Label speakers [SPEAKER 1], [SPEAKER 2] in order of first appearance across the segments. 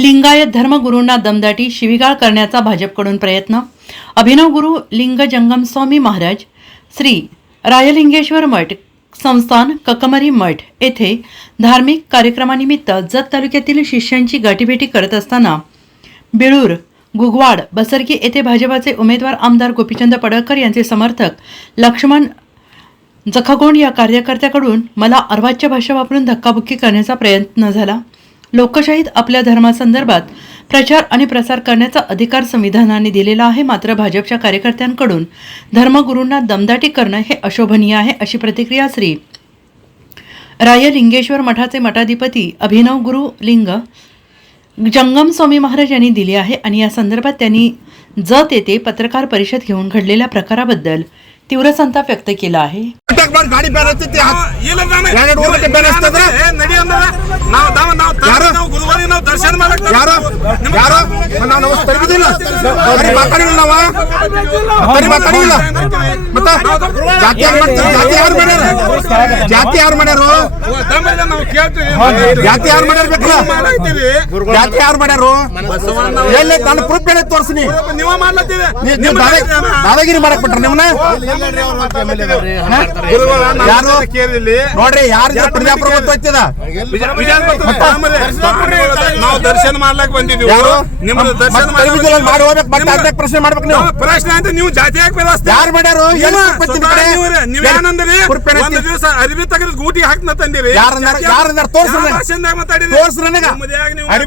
[SPEAKER 1] लिंगायत धर्मगुरूंना दमदाटी शिविगाळ करण्याचा भाजपकडून प्रयत्न अभिनव गुरु लिंग जंगम स्वामी महाराज श्री रायलिंगेश्वर मठ संस्थान ककमरी मठ येथे धार्मिक कार्यक्रमानिमित्त जत तालुक्यातील शिष्यांची गाठीभेटी करत असताना बिळूर गुगवाड बसरकी येथे भाजपाचे उमेदवार आमदार गोपीचंद पडळकर यांचे समर्थक लक्ष्मण जखगोंड या कार्यकर्त्याकडून मला अर्वाच्य भाषा वापरून धक्काबुक्की करण्याचा प्रयत्न झाला लोकशाहीत आपल्या धर्मासंदर्भात प्रचार आणि प्रसार करण्याचा अधिकार संविधानाने दिलेला आहे मात्र भाजपच्या कार्यकर्त्यांकडून धर्मगुरूंना दमदाटी करणं हे अशोभनीय आहे अशी प्रतिक्रिया श्री राय लिंगेश्वर मठाचे मठाधिपती अभिनव गुरु लिंग जंगम स्वामी महाराज यांनी दिली आहे आणि या संदर्भात त्यांनी जत येते पत्रकार परिषद घेऊन घडलेल्या प्रकाराबद्दल तीव्र संताप व्यक्त केला आहे
[SPEAKER 2] गाडी ದರ್ಶನ
[SPEAKER 3] ನಾನು ಜಾತಿ ಯಾರು ಜಾತಿ ಮಾಡ್ಯಾರ ಜಾತಿ ಪ್ರೂಫ್
[SPEAKER 2] ನೀವು
[SPEAKER 3] ಮಾಡಕ್ ಬಿಟ್ರ ನಿಮ್ನ ಯಾರು ನೋಡ್ರಿ ಯಾರು ಪ್ರಜಾಪ್ರಭುತ್ವ ಐತಿದ
[SPEAKER 2] ನಾವು ದರ್ಶನ ಮಾಡ್ಲಕ್ ಬಂದಿದ್ದೀವಿ ನಿಮ್ಮ ದರ್ಶನ
[SPEAKER 3] ಪ್ರಶ್ನೆ ಮಾಡ್ಬೇಕು ನೀವು?
[SPEAKER 2] ಪ್ರಶ್ನೆ ಅಂತ ನೀವು ಜಾತಿ ಯಾಕೆ
[SPEAKER 3] ಯಾರ್
[SPEAKER 2] ನೀವ್ ಒಂದು ದಿವಸ ಗೂಟಿ ಹಾಕ್ನ ತಂದಿರಿ ಮಾತಾಡಿದ್ರಿ
[SPEAKER 3] ಅರಿವಿ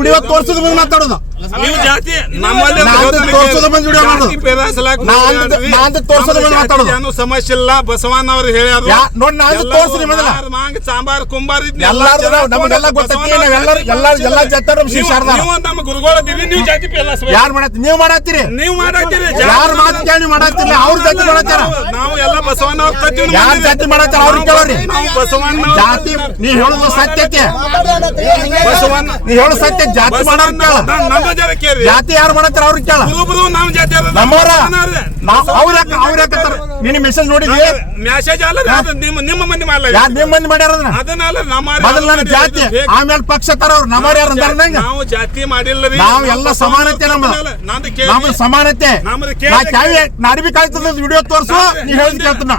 [SPEAKER 3] ವಿಡಿಯೋ ತೋರಿಸಿದ ಮಾತಾಡೋದು
[SPEAKER 2] ನೀವು ಜಾತಿ ನಮ್ಮಲ್ಲಿ ಸಮಸ್ಯೆ ಇಲ್ಲ ಬಸವಣ್ಣ ಅವ್ರು ಹೇಳ್ಯಾರ
[SPEAKER 3] ನೋಡಿ
[SPEAKER 2] ನಾನು ಸಾಂಬಾರ್ ಕುಂಬಾರ್
[SPEAKER 3] ನಮಗೆಲ್ಲ ಎಲ್ಲ
[SPEAKER 2] ನೀವು ನಮ್ಮ ನೀವು ಜಾತಿ
[SPEAKER 3] ಯಾರು ಅವ್ರ ಜಾತಿ ಮಾಡತ್ತಾರ
[SPEAKER 2] ನಾವು ಎಲ್ಲ ಬಸವಣ್ಣ ಅವ್ರ
[SPEAKER 3] ಯಾರ ಜಾತಿ ಮಾಡತ್ತಾರ ಅವ್ರ ಕೇಳೋರಿ
[SPEAKER 2] ಬಸವಣ್ಣ
[SPEAKER 3] ಜಾತಿ ನೀ ಹೇಳೋದು ಸತ್ಯಕ್ಕೆ
[SPEAKER 2] ಬಸವಣ್ಣ
[SPEAKER 3] ನೀ ಹೇಳೋ ಸತ್ಯ ಜಾತಿ
[SPEAKER 2] ಮಾಡೋ ಜಾತ್ಯಾರ ಕೇರಿ
[SPEAKER 3] ಜಾತಿ ಯಾರು ಮಾಡತ್ತಾರ ಅವ್ರಿಗೆ ಕೇಳ
[SPEAKER 2] ಗುರುಬ್ರು ನಮ್ ಜಾತ್ಯಾರ
[SPEAKER 3] ನಮ್ಮವ್ರ ಅವ್ರ ಅವ್ರ ಯಾಕತ್ತಾರ ನಿನ್ನ ಮೆಸೇಜ್ ನೋಡಿದ್ವಿ
[SPEAKER 2] ಮೆಸೇಜ್ ಅಲ್ಲ ನಿಮ್ಮ ನಿಮ್ಮ ಮಂದಿ ಮಾಡಲ್ಲ
[SPEAKER 3] ಯಾರು ನಿಮ್ಮ ಮಂದಿ ಮಾಡ್ಯಾರ ಅದನ್ನ
[SPEAKER 2] ಅದನ್ನಲ್ಲ ನಮ್ಮ
[SPEAKER 3] ನನ್ನ ಜಾತಿ ಆಮೇಲೆ ಪಕ್ಷ ತರ ಅವ್ರು ನಮ್ಮವ್ರ ಯಾರು ಅಂತಾರ ನಂಗೆ
[SPEAKER 2] ನಾವು ಜಾತಿ ಮಾಡಿಲ್ಲ ರೀ
[SPEAKER 3] ನಾವು ಎಲ್ಲ ಸಮಾನತೆ ನಮ್ಮ ನಮ್ಮ ಸಮಾನತೆ ನಾ ಕ್ಯಾವಿ ನಡಿಬೇಕಾಗ್ತದ ವಿಡಿಯೋ ತೋರಿಸು ನೀ ಹೇಳಿದ್ ಕೇಳ್ತಾನ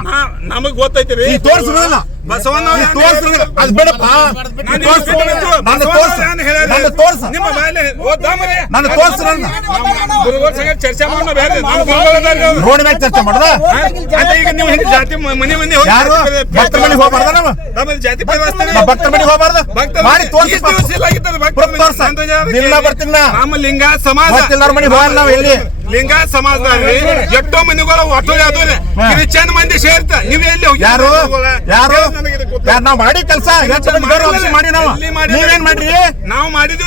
[SPEAKER 2] ನಮಗ್ ಗೊತ್ತೈತಿ ರೀ
[SPEAKER 3] ತೋರಿಸಿದ್ರಲ್ಲ
[SPEAKER 2] ಬಸವಣ್ಣ
[SPEAKER 3] ತೋರಿಸ್ರಿ ಅದು ಬೇಡಪ್ಪ
[SPEAKER 2] ತೋರಿಸ್ರಿ
[SPEAKER 3] ತೋರ್ಸ
[SPEAKER 2] ನಿಮ್ಮ
[SPEAKER 3] ನನ್ನ ನನ್ನ ಮಾಡಿ
[SPEAKER 2] ಬರ್ತಿಲ್ಲ ಲಿಂಗ ಸಮಾಜ ಇಲ್ಲಿ ಲಿಂಗ ಎಷ್ಟೋ ಮನೆಗಳು ಮಂದಿ ಸೇರ್ತ ನೀವು ಎಲ್ಲಿ
[SPEAKER 3] ಯಾರು ಯಾರು ನಾವು ಮಾಡಿ ಕೆಲಸ ಮಾಡಿ ನಾವು
[SPEAKER 2] ನಾವು ಮಾಡಿದ್ವಿ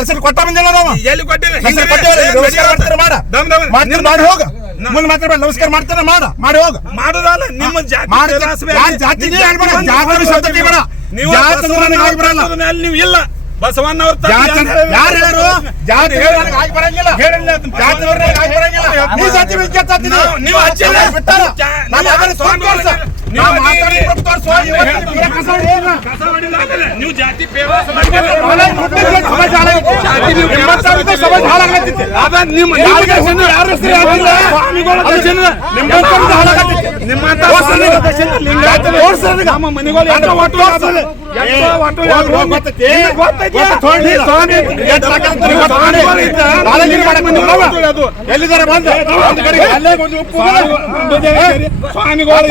[SPEAKER 3] ಹೆಸರು ಕೊಟ್ಟ
[SPEAKER 2] ಎಲ್ಲಿ
[SPEAKER 3] ಮಾಡಿ ಹೋಗ ಮುಂದೆ ಮಾತಾಡ ನಮಸ್ಕಾರ ಮಾಡ್ತಾರೆ ಮಾಡ ಮಾಡಿ ಹೋಗ
[SPEAKER 2] ಮಾಡೋದಲ್ಲ ನಿಮ್ಮ ಜಾತಿ
[SPEAKER 3] ಜಾತಿ ಶಬ್ದ ಬೇಡ
[SPEAKER 2] ನೀವು ಇಲ್ಲ ಬಸವಣ್ಣ ಅವ್ರ ಯಾರು
[SPEAKER 3] ಯಾರು ಜಾತಿ ಬರಂಗಿಲ್ಲ
[SPEAKER 2] ಹೇಳಿಲ್ಲ ನೀವು
[SPEAKER 3] ಬಿಟ್ಟಾರ
[SPEAKER 2] ನೀವು ಜಾತಿ
[SPEAKER 3] ಎಲ್ಲಿದ್ದಾರೆ ಬಂದ
[SPEAKER 2] ಸ್ವಾಮಿಗಳು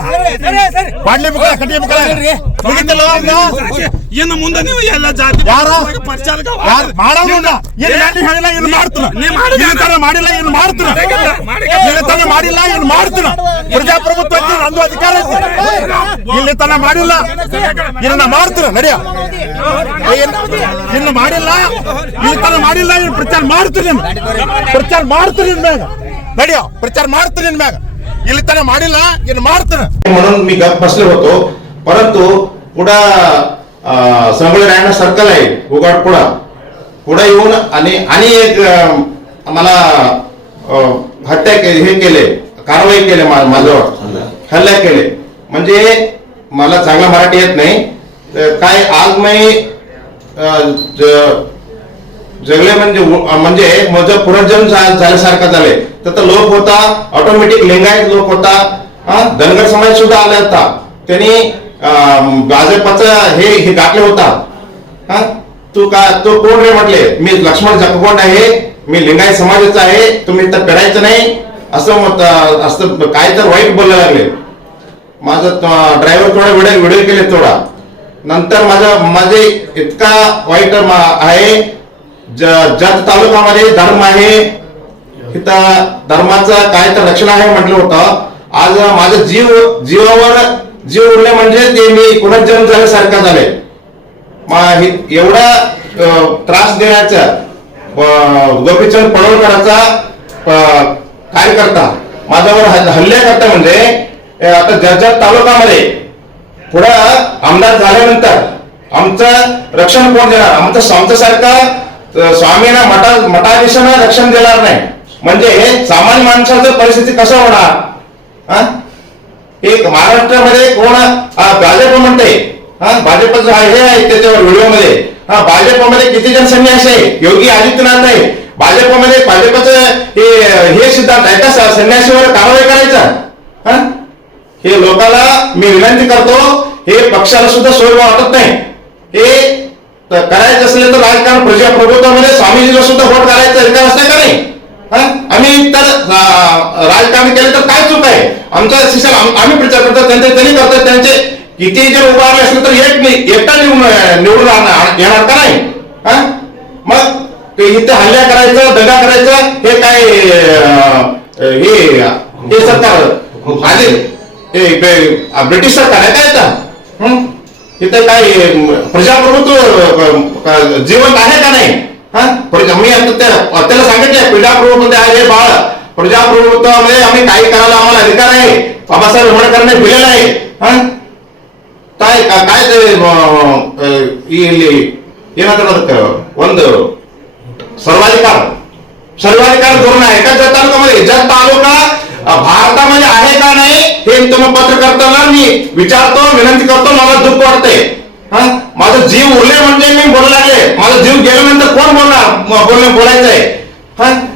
[SPEAKER 3] ಬಾಡ್ಲಿ ಮುಖ ಕಟ್ಟಿ ಮುಖ ಮುಗಿತಿಲ್ಲ
[SPEAKER 2] ಇನ್ನು ಮುಂದೆ ನೀವು ಎಲ್ಲ ಜಾತಿ
[SPEAKER 3] ಮಾಡಿಲ್ಲ ಮಾಡೋಣ ಹೇಳಿಲ್ಲ ಏನು ಮಾಡಿಲ್ಲ ಏನು ಮಾಡ್ತಾರ ತರ ಮಾಡಿಲ್ಲ ಏನು ಮಾಡ್ತಾರ ಪ್ರಜಾಪ್ರಭುತ್ವ ನಂದು ಅಧಿಕಾರ ಇಲ್ಲಿ ತನ ಮಾಡಿಲ್ಲ ಇದನ್ನ ಮಾಡ್ತಾರ ನಡಿಯ ಇನ್ನು ಮಾಡಿಲ್ಲ ಇಲ್ಲಿ ತನ ಮಾಡಿಲ್ಲ ಇನ್ನು ಪ್ರಚಾರ ಮಾಡ್ತೀರಿ ಪ್ರಚಾರ ಮಾಡ್ತೀರಿ ಮ್ಯಾಗ ನಡಿಯೋ ಪ್ರಚಾರ ಮಾಡ್ತೀರಿ ಮ್ಯಾಗ इल्ली ತನ ಮಾಡಿಲ್ಲ इन ಮಾಡ್ತಾನೆ
[SPEAKER 4] म्हणून मी गप बसले होतो परंतु पुढं अं, संगळे सर्कल आहे उघड पुढं पुढे येऊन आणि आणि एक मला आम्हाला हत्या के हे केले कारवाई केले मा- माझ्यावर हल्ला केले म्हणजे मला चांगला मराठी येत नाही काय आज मी जगले म्हणजे म्हणजे माझं पुनर्जन्म झाल्यासारखं झाले तर लोक होता ऑटोमॅटिक लिंगायत लोक होता धनगर समाज सुद्धा आला होता त्यांनी भाजपचा हे हे गाठले होता हा तू का तो कोण रे म्हटले मी लक्ष्मण जगकोंड आहे मी लिंगायत समाजाचा आहे तुम्ही तर करायचं नाही असं असं काय तर वाईट बोलायला लागले माझा ड्रायव्हर थोडा व्हिडिओ व्हिडिओ केले थोडा नंतर माझा माझे इतका वाईट आहे जत तालुकामध्ये धर्म आहे तिथं धर्माचं काय तर रक्षण आहे म्हटलं होतं आज माझं जीव जीवावर जीव उरले म्हणजे ते मी पुनर्जन्म झाल्यासारखं झाले एवढा त्रास देण्याचा गोपीचंद पडवळकरांचा कार्यकर्ता माझ्यावर हल्ले करता म्हणजे आता जळजत तालुकामध्ये पुढं आमदार झाल्यानंतर आमचं रक्षण कोण देणार आमचं आमच्यासारखा स्वामींना मठा मठाधीशांना रक्षण देणार नाही म्हणजे हे सामान्य माणसाचं परिस्थिती कसं होणार एक महाराष्ट्रामध्ये कोण भाजप म्हणते हा भाजप हे आहे त्याच्यावर व्हिडिओमध्ये हा भाजपमध्ये किती जण संन्यास आहे योगी आदित्यनाथ आहे भाजपमध्ये भाजपचं हे सिद्धांत आहे का संन्यासीवर कारवाई करायचा हे लोकाला मी विनंती करतो हे पक्षाला सुद्धा सोय वाटत नाही हे तर करायचं असेल तर राजकारण प्रजा प्रबोधामध्ये स्वामीजीला सुद्धा वोट करायचा अधिकार असतं का नाही आम्ही तर राजकारण केलं तर काय चूक आहे आमचा सिस्टम आम्ही प्रचार करतो त्यांचे त्यांनी करतात त्यांचे किती जर उभारले असले तर एक नाही एकटा निवडून येणार का नाही मग इथे हल्ल्या करायचं दगा करायचं हे काय हे सरकार आले ब्रिटिश सरकार आहे काय इथं काय प्रजाप्रभुत्व जीवन आहे का नाही हा मी त्याला सांगितलंय प्रजाप्रभुत्व आहे बाळ प्रजाप्रभुत्वामध्ये आम्ही काही करायला आम्हाला अधिकार आहे बाबासाहेब आंबेडकरांनी दिलेला आहे काय काय ते सर्वाधिकार सर्वाधिकार धोरण आहे का जत तालुकामध्ये जत तालुका भारतामध्ये आहे का नाही हे तुम्ही पत्र करताना मी विचारतो विनंती करतो मला दुःख वाटते माझा जीव उरले म्हणजे मी बोलू लागले माझा जीव गेल्यानंतर कोण बोलणार बोलणे बोलायचं आहे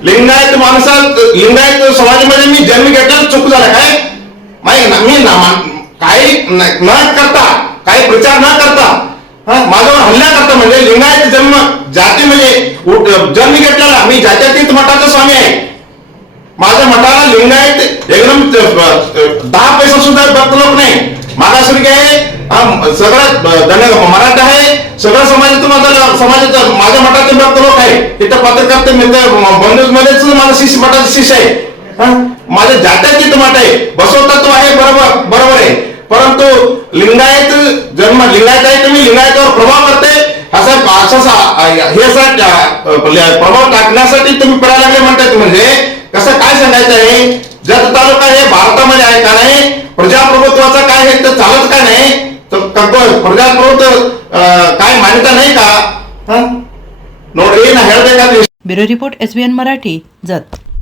[SPEAKER 4] लिंगायत माणसात लिंगायत समाजामध्ये मी जन्म घेतला चुक झाला काय माहिती ना मी ना काही न करता काही प्रचार न करता माझ्यावर हल्ला करता म्हणजे लिंगायत जन्म जाती म्हणजे जन्म घेतलेला मी जात्यातीत मठाचा स्वामी आहे माझ्या मठाला लिंगायत एकदम दहा पैसा सुद्धा लोक नाही काय सगळ्यात मराठा आहे सगळा समाजातून माझा समाजाचा माझ्या मठाचे भक्त लोक आहे तिथं पत्रकार ते मध्येच माझा शिष्य मठाचा शिष्य आहे माझ्या जात्यात तो मठ आहे तो आहे बरोबर बरोबर आहे परंतु लिंगायत जन्म लिंगायत आहे तुम्ही लिंगायतावर प्रभाव करते हे प्रभाव टाकण्यासाठी तुम्ही पडायला लागले म्हणताय म्हणजे कसं काय सांगायचं आहे काय मान्य नाही का